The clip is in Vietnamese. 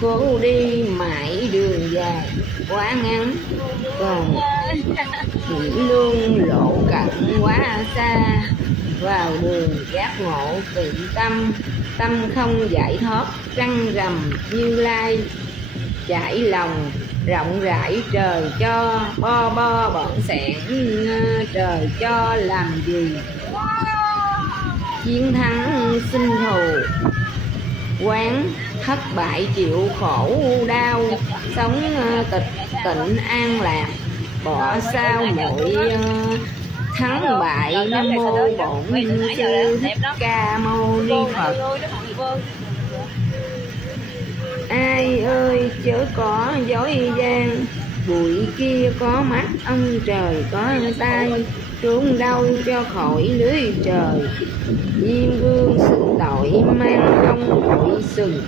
Cố đi mãi đường dài quá ngắn, còn chỉ luôn lộ cận quá xa. Vào đường giác ngộ tịnh tâm, tâm không giải thoát trăng rằm Như Lai. Trải lòng rộng rãi trời cho, bo bo bỏng sẻn trời cho làm gì. Chiến thắng sinh thù, quán thất bại chịu khổ đau. Sống tịch tịnh an lạc, bỏ sao mọi thắng bại. Nam mô Bổn Sư Thích Ca Mâu Ni Phật. Ai ơi chớ có dối gian, bụi kia có mắt, ông trời có tay. Trốn đâu cho khỏi lưới trời, Diêm Vương sự tội mang không tội sừng.